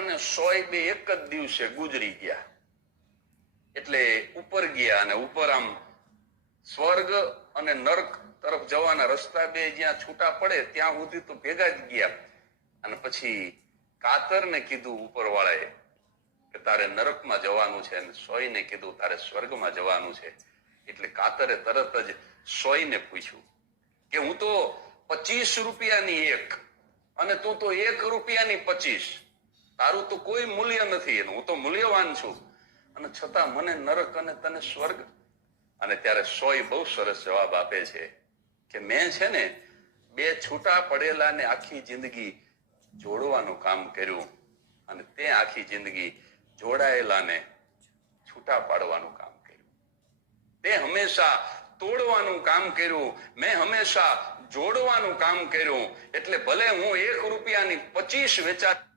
અને સોય બે એક જ દિવસે ગુજરી ગયા. એટલે ઉપર ગયા અને ઉપર આમ સ્વર્ગ અને નર્ક તરફ જવાના રસ્તા બે જ્યાં છૂટા પડે ત્યાં સુધી તો ભેગા જ ગયા. અને પછી કાતરને કીધું ઉપરવાળાએ કે તારે નરકમાં જવાનું છે અને સોયને કીધું તારે સ્વર્ગમાં જવાનું છે. એટલે કાતરે તરત જ સોયને પૂછ્યું કે હું તો પચીસ રૂપિયાની એક અને તું તો એક રૂપિયાની પચીસ. તારું તો કોઈ મૂલ્ય નથી એનું. હું તો મૂલ્યવાન છું. અને છતાં મને નરક અને તને સ્વર્ગ. અને ત્યારે સોય બહુ સરસ જવાબ આપે છે કે મેં છે ને બે છૂટા પડેલાને આખી જિંદગી જોડવાનું કામ કર્યું. અને તે આખી જિંદગી જોડાયેલાને છૂટા પાડવાનું કામ કર્યું. તે હંમેશા તોડવાનું કામ કર્યું. મેં હંમેશા જોડવાનું કામ કર્યું. એટલે ભલે હું એક રૂપિયાની પચીસ વેચા